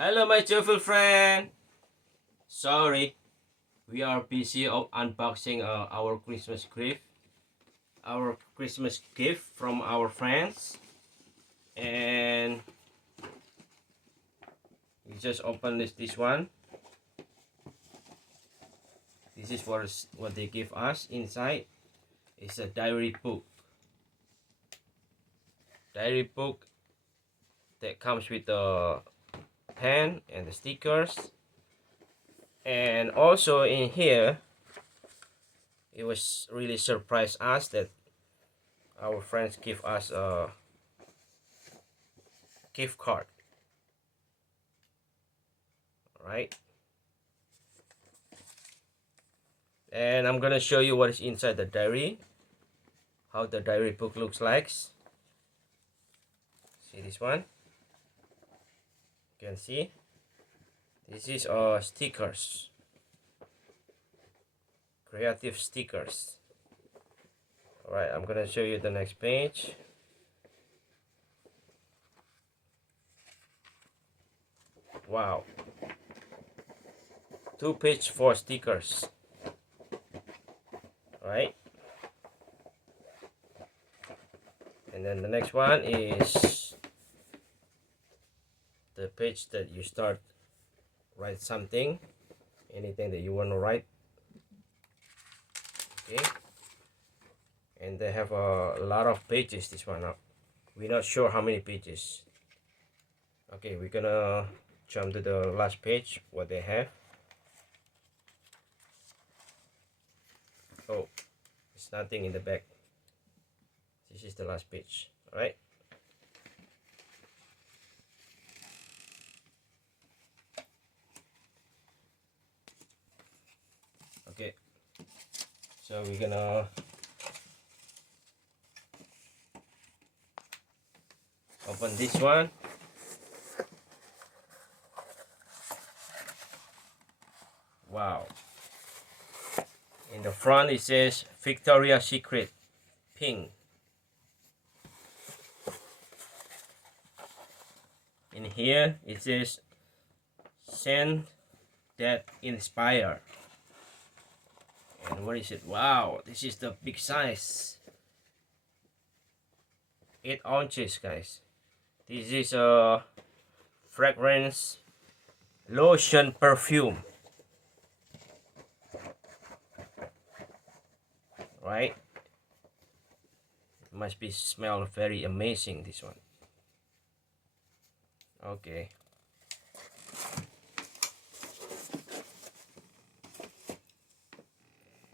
Hello, my cheerful friend. Sorry, we are busy of unboxing our Christmas gift. Our Christmas gift from our friends, and we just opened this one. This is what they give us inside. It's a diary book. Diary book that comes with the pen and the stickers. And also in here, it was really surprised us that our friends give us a gift card. Right, and I'm gonna show you what is inside the diary, how the diary book looks like. See this one? You can see this is stickers, creative stickers. All right, I'm gonna show you the next page. Wow, 2 page for stickers. All right, and then the next one is the page that you start write something, anything that you want to write. Okay, and they have a lot of pages. This one up, we're not sure how many pages. Okay, we're gonna jump to the last page, what they have. Oh, there's nothing in the back. This is the last page. All right, okay, so we're gonna open this one. Wow, in the front it says Victoria's Secret pink. In here it says scent that inspire. And what is it? Wow, this is the big size, 8 ounces, guys. This is a fragrance lotion perfume, right? It must be smell very amazing, this one. Okay,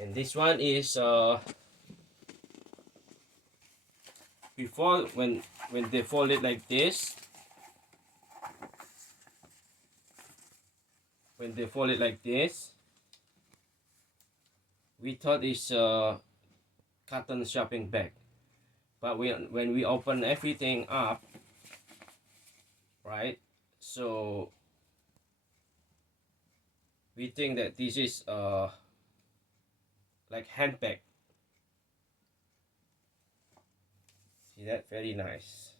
and this one is before, when they fold it like this, we thought it's a cotton shopping bag, but when we open everything up, right, so we think that this is like handbag. See that? Very nice.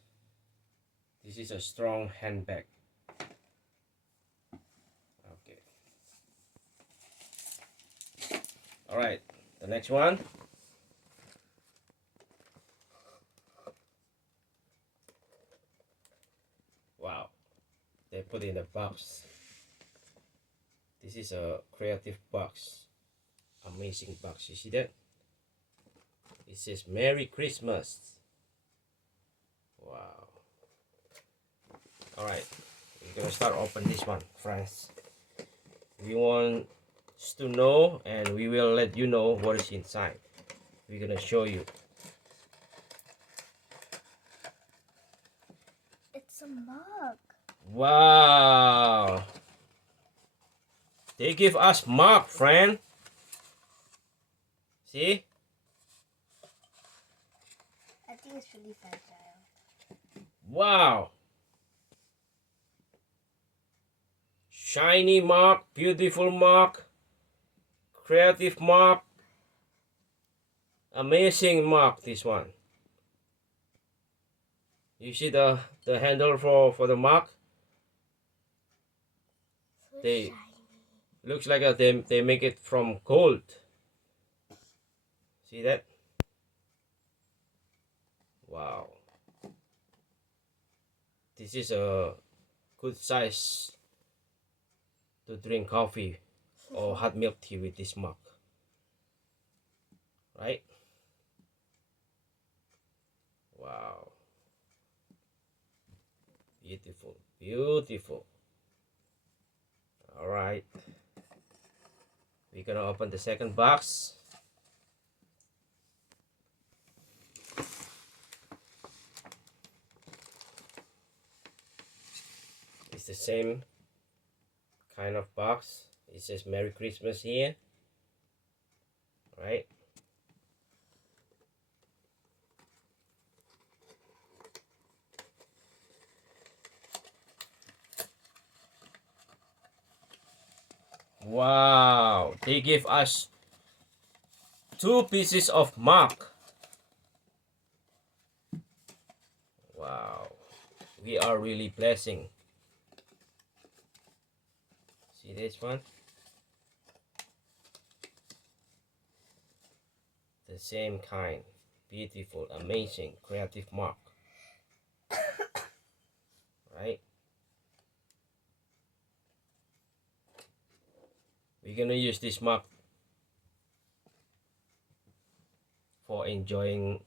This is a strong handbag. Okay, all right, the next one. Wow, they put in a box. This is a creative box, amazing box. You see that? It says Merry Christmas. Wow. All right, we're gonna start open this one, friends. We want to know, and we will let you know what is inside. We're gonna show you. It's a mug. Wow, they give us mug, friend. See? I think it's really fragile. Wow, shiny mug, beautiful mug, creative mug, amazing mug. This one, you see the handle for the mug. They looks like they make it from gold. See that? Wow. This is a good size to drink coffee or hot milk tea with this mug. Right? Wow. Beautiful. Beautiful. Alright. We're gonna open the second box. It's the same kind of box. It says Merry Christmas here. Right? Wow, they give us 2 pieces of mug. Wow, we are really blessing. See this one? The same kind. Beautiful, amazing, creative mug. Right? We're gonna use this mug for enjoying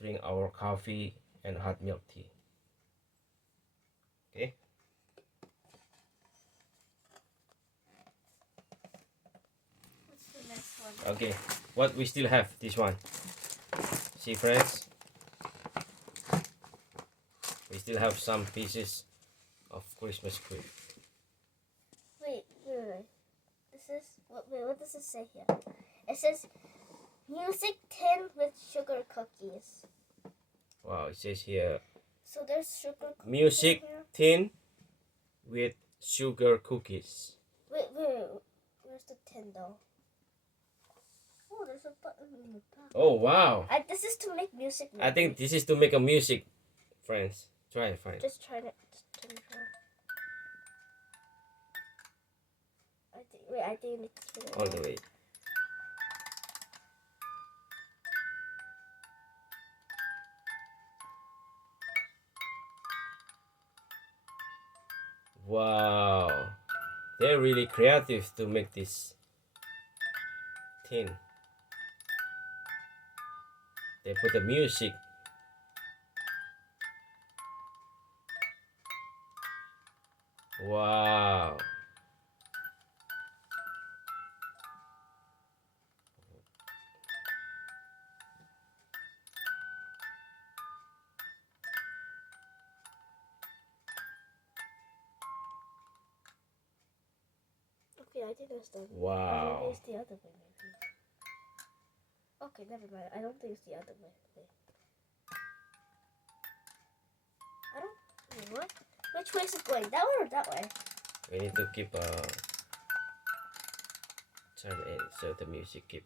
drink our coffee and hot milk tea. Okay? What's the next one? Okay, what we still have this one. See friends? We still have some pieces of Christmas tree. Wait. This is what does it say here? It says music tin with sugar cookies. Wow, it says here So there's sugar cookies music in here? tin with sugar cookies. Wait, where's the tin though? Oh, there's a button in the back. Oh wow. This is to make music. I think this is to make a music, friends. Try and find. Just try to turn it on. I think you need to turn it All on. the way. Wow, they're really creative to make this tin. They put the music. Wow. Okay, I think that's done. Wow. Maybe it's the other way, maybe. Okay, never mind. I don't think it's the other way. Wait. Wait, what? Which way is it going? That way or that way? We need to keep turn in so the music keep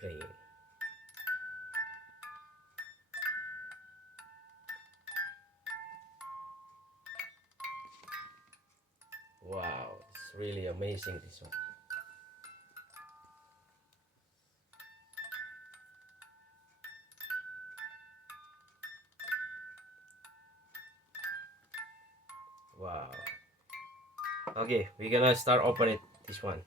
playing. Wow, it's really amazing this one. Wow. Okay, we're gonna start opening this one.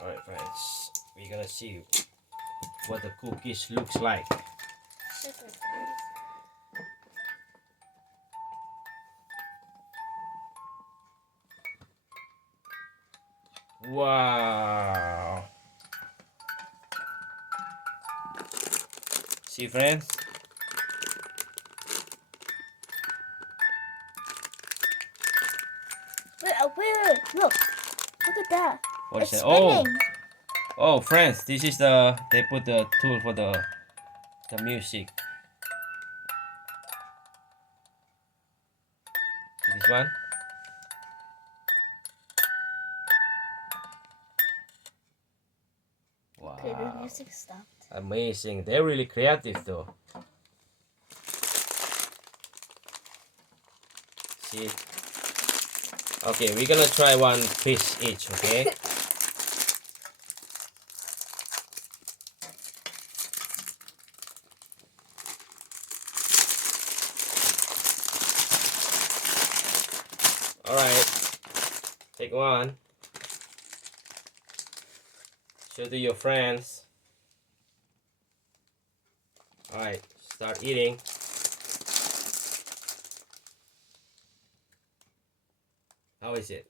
Alright friends, we're gonna see what the cookies looks like. Sugar cookies. Wow. See friends? Wait, look at that. What is It's that? Oh, spinning. oh friends, this is they put the tool for the music. this one. Okay, the Wow, music stopped. amazing. They're really creative though. See? Okay, we're gonna try one piece each, okay? Alright, take one. Show to your friends. Alright, start eating. How is it?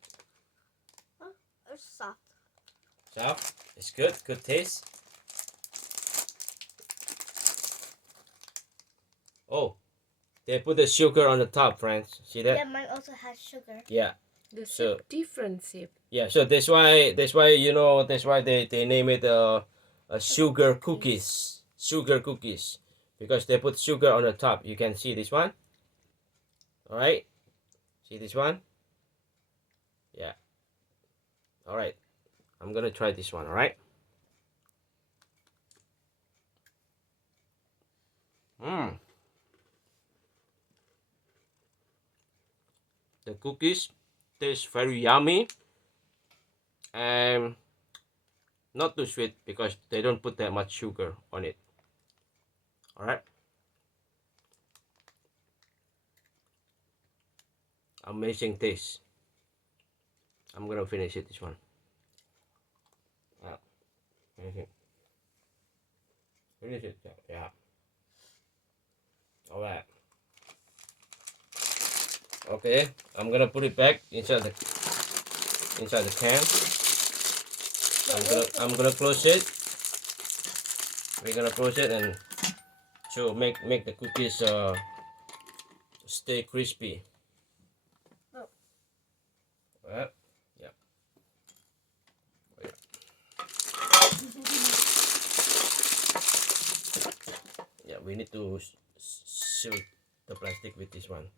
Oh, it's soft. Soft? It's good? Good taste? Oh, they put the sugar on the top, friends. See that? Yeah, mine also has sugar. Yeah. The So shape different shape. yeah, so that's why you know that's why they name it sugar cookies. Sugar cookies. Because they put sugar on the top. You can see this one. Alright? See this one? Yeah. Alright. I'm gonna try this one, alright? Mmm. The cookies taste very yummy and not too sweet because they don't put that much sugar on it. Alright? Amazing taste. I'm gonna finish it this one. Finish it. Finish it. Yeah. Alright. Okay, I'm gonna put it back inside the can. I'm gonna close it. We're gonna close it and so make the cookies stay crispy. Oh. Right? Yeah. Yeah, we need to seal the plastic with this one.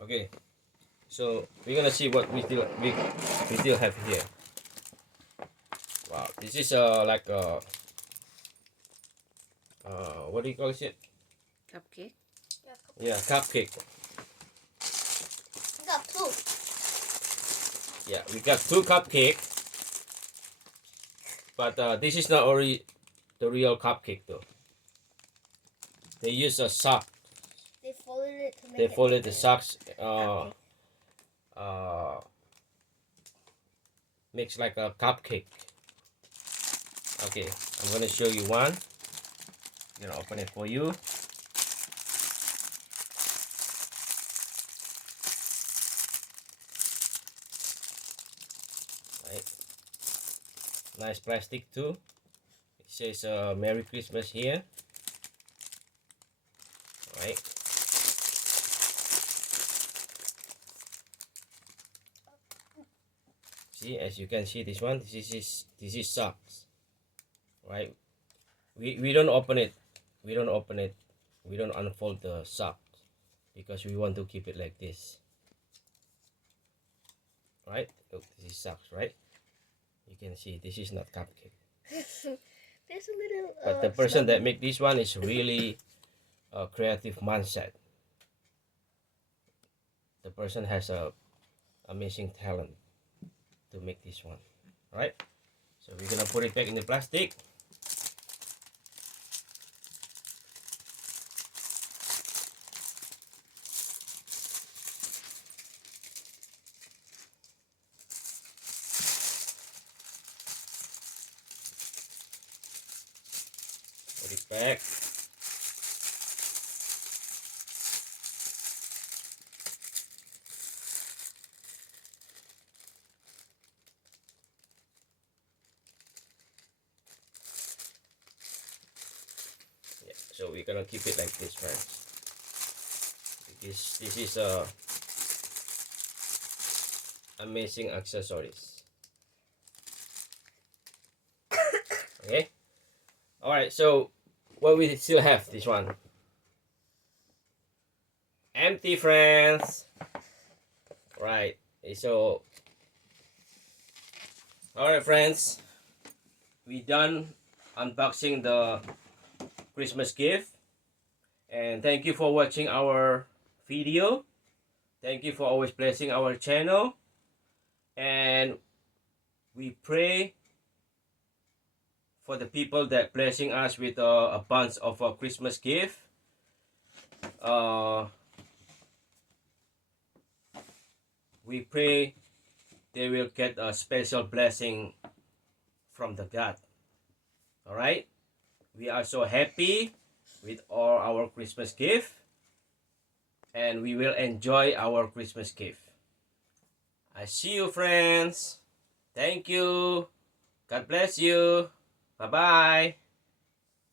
Okay, so we're gonna see what we still have here. Wow, this is like what do you call it? Cupcake. Yeah, cupcake. I got two. Yeah, we got two cupcake, but this is not already the real cupcake though. They use a sock. They folded it to make They it folded the into socks. cupcake. Makes like a cupcake. Okay, I'm gonna show you one. I'm gonna open it for you. Right. Nice plastic too. It says Merry Christmas here. Right. See, as you can see, this one, this is socks. Right. We don't open it. We don't open it. We don't unfold the sock because we want to keep it like this. Right. Look, this is socks. Right. You can see this is not cupcake. There's a little. But the person that make this one is really a creative mindset. The person has a amazing talent to make this one. Right. So we're gonna put it back in the plastic. Put it back. Yeah, so we're gonna keep it like this, friends. Because this is amazing accessories. Okay. All right. So what we still have this one. Empty, friends. Right. So all right, friends. We done unboxing the Christmas gift. And thank you for watching our video. Thank you for always blessing our channel. And we pray for the people that blessing us with a bunch of a Christmas gift. We pray they will get a special blessing from the God. All right. We are so happy with all our Christmas gift, and we will enjoy our Christmas gift. I see you, friends. Thank you. God bless you. Bye-bye.